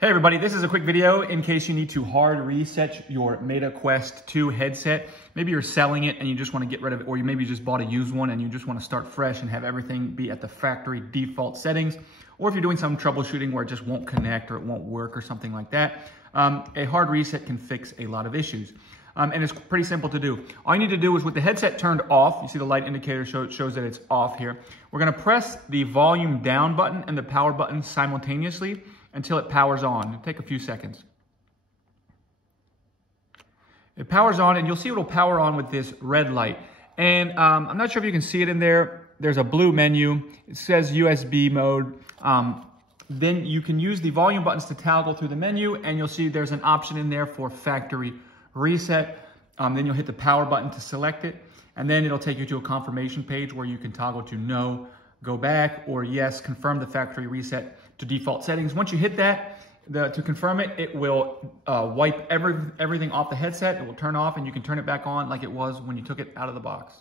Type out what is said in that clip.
Hey everybody, this is a quick video in case you need to hard reset your Meta Quest 2 headset. Maybe you're selling it and you just want to get rid of it, or you maybe just bought a used one and you just want to start fresh and have everything be at the factory default settings. Or if you're doing some troubleshooting where it just won't connect or it won't work or something like that, a hard reset can fix a lot of issues. And it's pretty simple to do. All you need to do is with the headset turned off, you see the light indicator shows that it's off here. We're gonna press the volume down button and the power button simultaneously until it powers on. It'll take a few seconds. It powers on and you'll see it'll power on with this red light. And I'm not sure if you can see it in there. There's a blue menu. It says USB mode. Then you can use the volume buttons to toggle through the menu, and you'll see there's an option in there for factory reset. Then you'll hit the power button to select it, and then it'll take you to a confirmation page where you can toggle to no, go back, or yes, confirm the factory reset to default settings. Once you hit that, to confirm it, it will wipe everything off the headset. It will turn off, and you can turn it back on like it was when you took it out of the box.